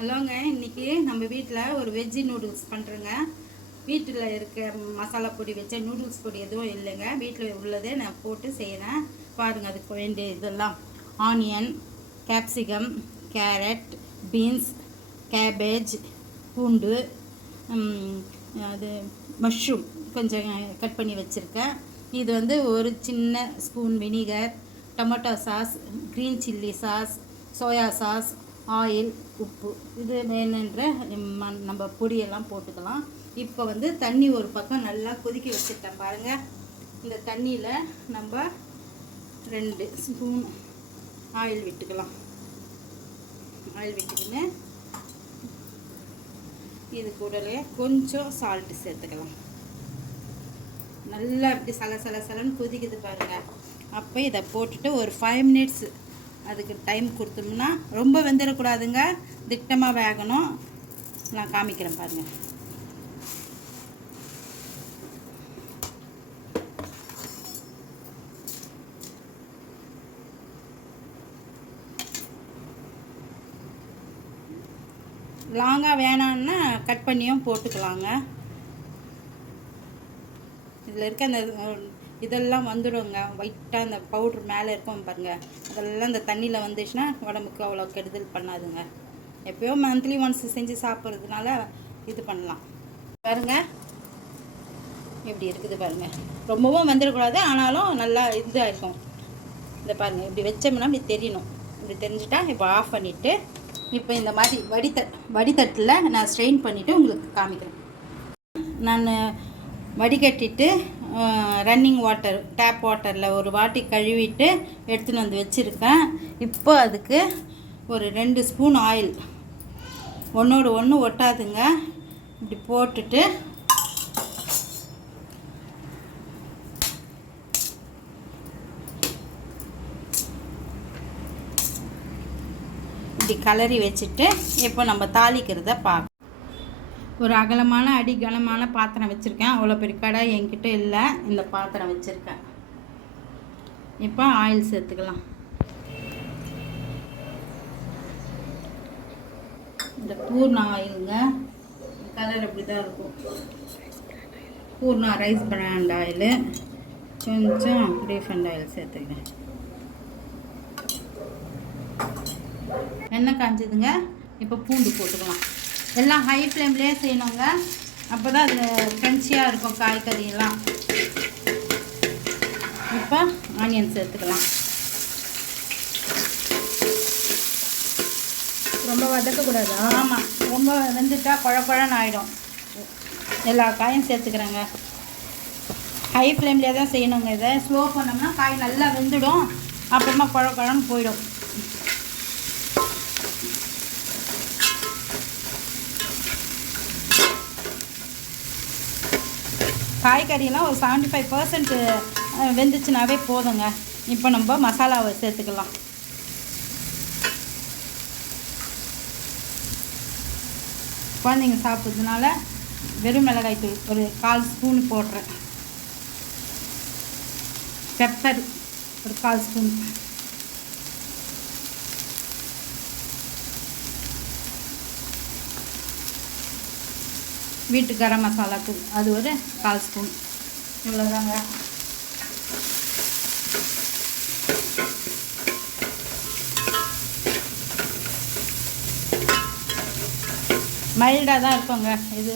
ஹலோங்க, இன்றைக்கி நம்ம வீட்டில் ஒரு வெஜ்ஜி நூடுல்ஸ் பண்ணுறேங்க. வீட்டில் இருக்க மசாலா பொடி வச்ச நூடுல்ஸ் பொடி எதுவும் இல்லைங்க. வீட்டில் உள்ளதே நான் போட்டு செய்கிறேன். பாருங்கள், அதுக்கு வேண்டிய இதெல்லாம் onion, capsicum, carrot, beans, cabbage, பூண்டு, அது மஷ்ரூம் கொஞ்சம் கட் பண்ணி வச்சுருக்கேன். இது வந்து ஒரு சின்ன spoon vinegar, tomato sauce, green chilli sauce, soya sauce, oil, உப்பு, இது வேணுன்ற நம்ம பொடியெல்லாம் போட்டுக்கலாம். இப்போ வந்து தண்ணி ஒரு பக்கம் நல்லா கொதிக்க வச்சுட்டேன் பாருங்கள். இந்த தண்ணியில் நம்ம 2 ஸ்பூன் ஆயில் விட்டுக்கலாம். ஆயில் விட்டுக்கின்னு இது கூடவே கொஞ்சம் சால்ட்டு சேர்த்துக்கலாம். நல்லா இப்படி சலன்னு கொதிக்குது பாருங்கள். அப்போ இதை போட்டுட்டு ஒரு 5 மினிட்ஸ் அதுக்கு டைம் கொடுத்தோம்னா, ரொம்ப வெந்துடக்கூடாதுங்க, திட்டமாக வேகணும். நான் காமிக்கிறேன் பாருங்கள். லாங்காக வேணான்னா கட் பண்ணியும் போட்டுக்கலாங்க. இதில் இருக்க அந்த இதெல்லாம் வந்துடுங்க, ஒயிட்டாக அந்த பவுட்ரு மேலே இருக்கும் பாருங்கள். அதெல்லாம் இந்த தண்ணியில் வந்துச்சுன்னா உடம்புக்கு அவ்வளோ கெடுதல் பண்ணாதுங்க. எப்போயோ மந்த்லி ஒன்ஸ் செஞ்சு சாப்பிட்றதுனால இது பண்ணலாம். பாருங்கள் எப்படி இருக்குது பாருங்கள். ரொம்பவும் வந்துடக்கூடாது, ஆனாலும் நல்லா இதாக இருக்கும். இந்த பாருங்கள், இப்படி வச்சோம்னா இப்படி தெரியணும். இப்படி தெரிஞ்சுட்டா இப்போ ஆஃப் பண்ணிவிட்டு, இப்போ இந்த மாதிரி வடித்தட்டில் நான் ஸ்ட்ரெயின் பண்ணிவிட்டு உங்களுக்கு காமிக்கிறேன். நான் வடிகட்டிட்டு ரன்னிங் வாட்டர், டேப் வாட்டரில் ஒரு வாட்டி கழுவிட்டு எடுத்துன்னு வந்து வச்சுருக்கேன். இப்போ அதுக்கு ஒரு 2 ஸ்பூன் ஆயில், ஒன்றோடு ஒன்று ஒட்டாதுங்க, இப்படி போட்டுட்டு இப்படி கலரி வச்சுட்டு இப்போ நம்ம தாளிக்கிறத பார்க்கலாம். ஒரு அகலமான கனமான பாத்திரம் வச்சுருக்கேன். அவ்வளோ பெரிய கடாய் என்கிட்ட இல்லை, இந்த பாத்திரம் வச்சுருக்கேன். இப்போ ஆயில் சேர்த்துக்கலாம். இந்த பூர்ணா ஆயிலுங்க, கலர் அப்படி தான் இருக்கும். பூர்ணா ரைஸ் பிராண்ட் ஆயிலு, கொஞ்சம் ரீஃபண்ட் ஆயில் சேர்த்துக்கிறேன். எண்ணெய் காஞ்சதுங்க, இப்போ பூண்டு போட்டுக்கலாம். எல்லாம் ஹை ஃப்ளேம்லேயே செய்யணுங்க, அப்போ தான் அது க்ரன்ச்சியாக இருக்கும் காய்கறியெல்லாம். இப்போ ஆனியன் சேர்த்துக்கலாம். ரொம்ப வதக்கக்கூடாது. ஆமாம், ரொம்ப வெந்துட்டா குழன்னு ஆகிடும். எல்லா காயும் சேர்த்துக்கிறேங்க. ஹை ஃப்ளேம்லேயே தான் செய்யணுங்க. இதை ஸ்லோ பண்ணோம்னா காய் நல்லா வெந்துடும், அப்புறமா குழன்னு போயிடும். காய்கறியெல்லாம் ஒரு 75% வெந்துச்சுனாவே போதுங்க. இப்போ நம்ம மசாலாவை சேர்த்துக்கலாம். குழந்தைங்க சாப்பிட்றதுனால வெறும் மிளகாய் தூள் ஒரு 1/4 ஸ்பூன் போடுறேன். பெப்பர் ஒரு 1/4 ஸ்பூன். வீட்டு கரம் மசாலா தூள் அது ஒரு 1/4 ஸ்பூன். இவ்வளோதாங்க. மைல்டாக தான் இருக்குங்க இது.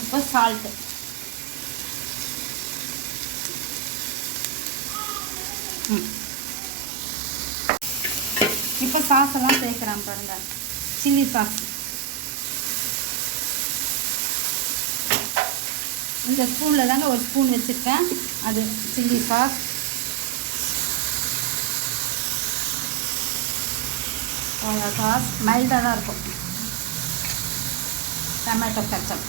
இப்போ சால்ட்டு, இப்போ சாஸ் எல்லாம் சேர்க்குறேன் பாருங்கள். சில்லி சாஸ் இந்த ஸ்பூனில் தாங்க ஒரு ஸ்பூன் வச்சுருக்கேன், அது சில்லி சாஸ். சோயா சாஸ் மைல்டாக தான் இருக்கும். டொமேட்டோ கெச்சப்,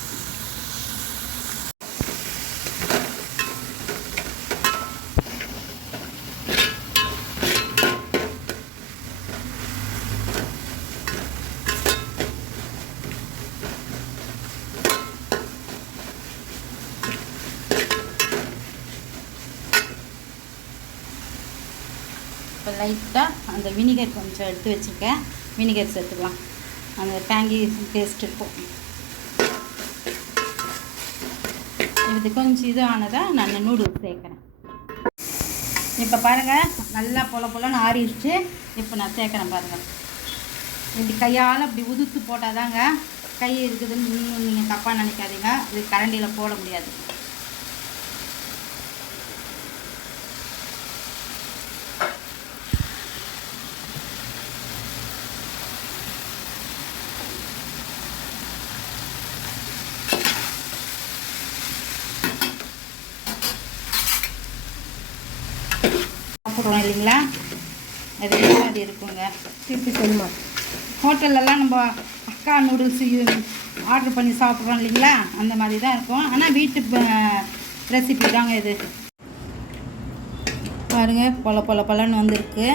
இப்போ லைட்டாக அந்த வினிகர் கொஞ்சம் எடுத்து வச்சுருக்கேன், வினிகர் சேர்த்துக்கலாம். அந்த டேங்கி டேஸ்ட் இருக்கும். இது கொஞ்சம் இது ஆனதாக நான் நூடுல்ஸ் சேர்க்குறேன். இப்போ பாருங்கள், நல்லா பொலன்னு ஆறிடுச்சு. இப்போ நான் சேர்க்குறேன் பாருங்கள். இப்படி கையால் இப்படி உதுத்து போட்டால் தாங்க, கை இருக்குதுன்னு நீங்கள் தப்பாக நினைக்காதீங்க. இது கரண்டியில் போட முடியாது. சாப்பிட்றோம் இல்லைங்களா, அது மாதிரி இருக்குங்க. திருப்பி சொல்லுமா, ஹோட்டல்லலாம் நம்ம அக்கா நூடுல்ஸ் ஆர்டர் பண்ணி சாப்பிட்றோம் இல்லைங்களா, அந்த மாதிரி தான் இருக்கும். ஆனால் வீட்டு ரெசிபி தாங்க இது. பாருங்கள், பொலன்னு வந்திருக்கு.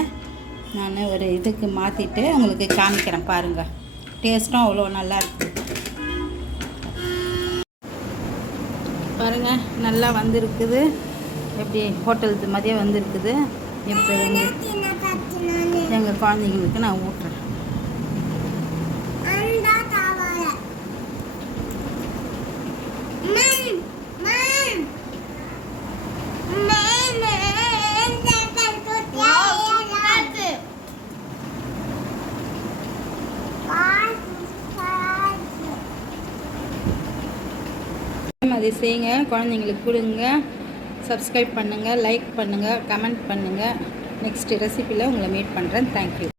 நான் ஒரு இதுக்கு மாற்றிட்டு உங்களுக்கு காமிக்கிறேன் பாருங்கள். டேஸ்ட்டும் அவ்வளோ நல்லா இருக்குது. பாருங்கள், நல்லா வந்திருக்குது. எப்படி ஹோட்டல் மாதிரியே வந்திருக்குது. இப்போ எங்கள் குழந்தைங்களுக்கு நான் ஊட்டுறேன். அதை செய்யுங்க, குழந்தைங்களுக்கு கொடுங்க. சப்ஸ்கிரைப் பண்ணுங்கள், லைக் பண்ணுங்கள், கமெண்ட் பண்ணுங்கள். நெக்ஸ்ட் ரெசிபியில் உங்களை மீட் பண்ணுறேன். தேங்க்யூ.